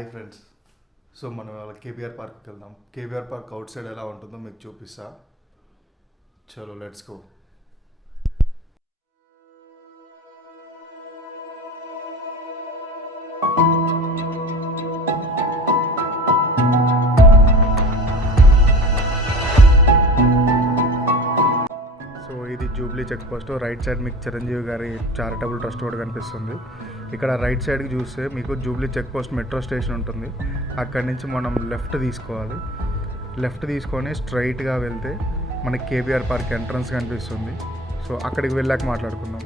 Hi friends. So మనం వాళ్ళ కేబీఆర్ పార్క్కి వెళ్దాం. కేబీఆర్ పార్క్ అవుట్ సైడ్ ఎలా ఉంటుందో మీకు చూపిస్తా. చలో లెట్స్ గో. సో ఇది Jubilee check post. Right side మీకు చిరంజీవి గారి చారిటబుల్ ట్రస్ట్ కూడా కనిపిస్తుంది. ఇక్కడ రైట్ సైడ్కి చూస్తే మీకు Jubilee check post metro station ఉంటుంది. అక్కడి నుంచి మనం లెఫ్ట్ తీసుకోవాలి. లెఫ్ట్ తీసుకొని స్ట్రైట్గా వెళ్తే మనకి కేబీఆర్ పార్క్ ఎంట్రన్స్ కనిపిస్తుంది. సో అక్కడికి వెళ్ళాక మాట్లాడుకుందాం.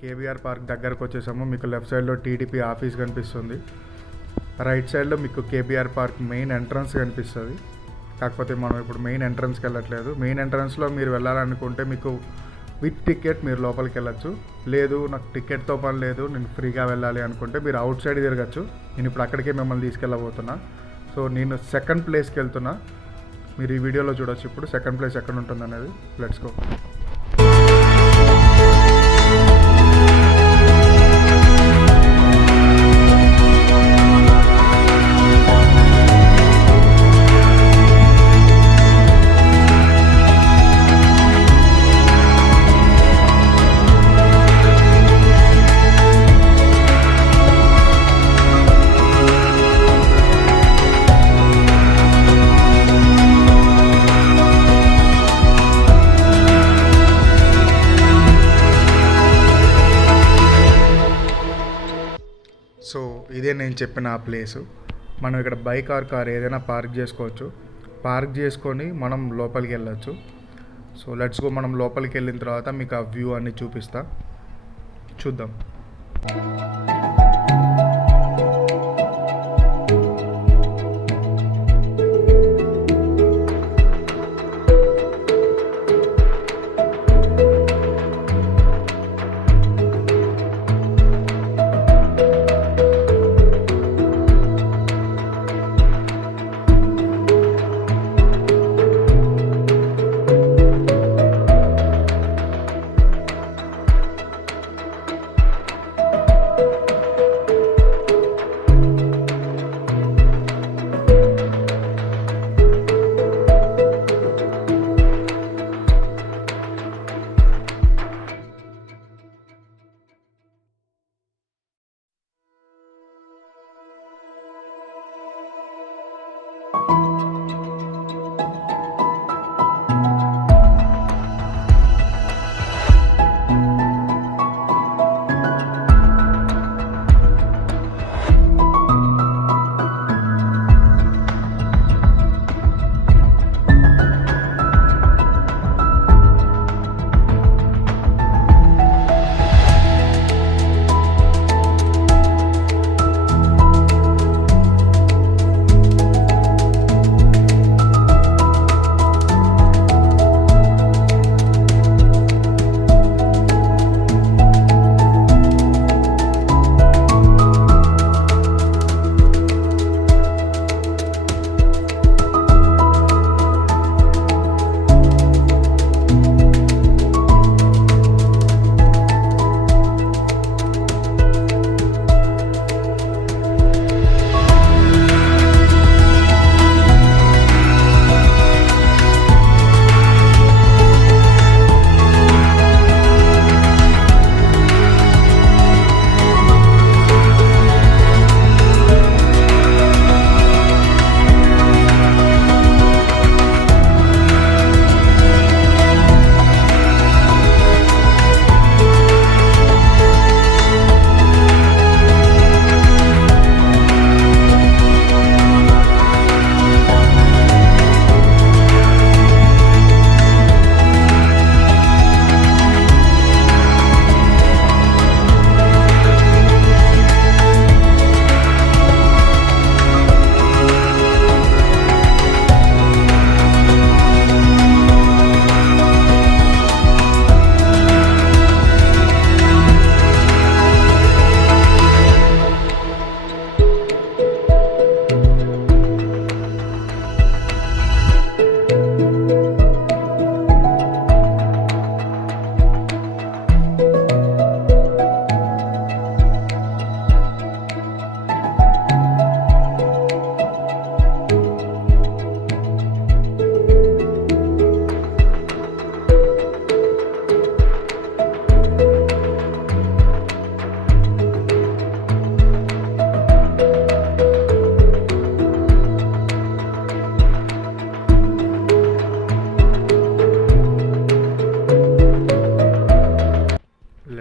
కేబీఆర్ పార్క్ దగ్గరకు వచ్చేసాము. మీకు లెఫ్ట్ సైడ్లో టీడీపీ ఆఫీస్ కనిపిస్తుంది. రైట్ సైడ్లో మీకు కేబీఆర్ పార్క్ మెయిన్ ఎంట్రన్స్ కనిపిస్తుంది. కాకపోతే మనం ఇప్పుడు మెయిన్ ఎంట్రన్స్కి వెళ్ళట్లేదు. మెయిన్ ఎంట్రన్స్లో మీరు వెళ్ళాలనుకుంటే మీకు విత్ టికెట్ మీరు లోపలికి వెళ్ళచ్చు. లేదు నాకు టికెట్తో పని లేదు, నేను ఫ్రీగా వెళ్ళాలి అనుకుంటే మీరు అవుట్ సైడ్ తిరగచ్చు. నేను ఇప్పుడు అక్కడికే మిమ్మల్ని తీసుకెళ్ళబోతున్నా. సో నేను సెకండ్ ప్లేస్కి వెళ్తున్నా. మీరు ఈ వీడియోలో చూడొచ్చు ఇప్పుడు సెకండ్ ప్లేస్ ఎక్కడ ఉంటుంది అనేది. Let's go. సో ఇదే నేను చెప్పిన ఆ ప్లేసు. మనం ఇక్కడ బైక్ ఆర్ కార్ ఏదైనా పార్క్ చేసుకోవచ్చు. పార్క్ చేసుకొని మనం లోపలికి వెళ్ళచ్చు. So let's go. మనం లోపలికి వెళ్ళిన తర్వాత మీకు ఆ వ్యూ అన్ని చూపిస్తా, చూద్దాం.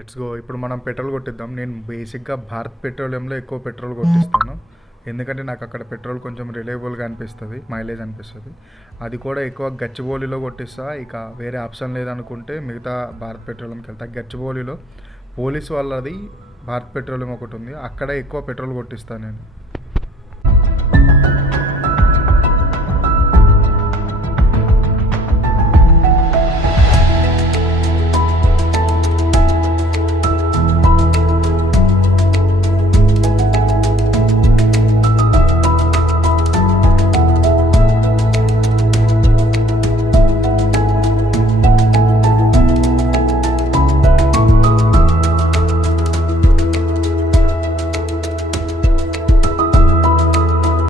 Let's go. ఇప్పుడు మనం పెట్రోల్ కొట్టిద్దాం. నేను బేసిక్గా భారత్ పెట్రోలియంలో ఎక్కువ పెట్రోల్ కొట్టిస్తాను, ఎందుకంటే నాకు అక్కడ పెట్రోల్ కొంచెం రిలయబుల్గా అనిపిస్తుంది, మైలేజ్ అనిపిస్తుంది. అది కూడా ఎక్కువ గచ్చిబౌలిలో కొట్టిస్తా. ఇక వేరే ఆప్షన్ లేదనుకుంటే మిగతా భారత్ పెట్రోలియంకి వెళ్తా. గచ్చిబౌలిలో పోలీస్ వాళ్ళది భారత్ పెట్రోలియం ఒకటి ఉంది, అక్కడ ఎక్కువ పెట్రోల్ కొట్టిస్తాను నేను.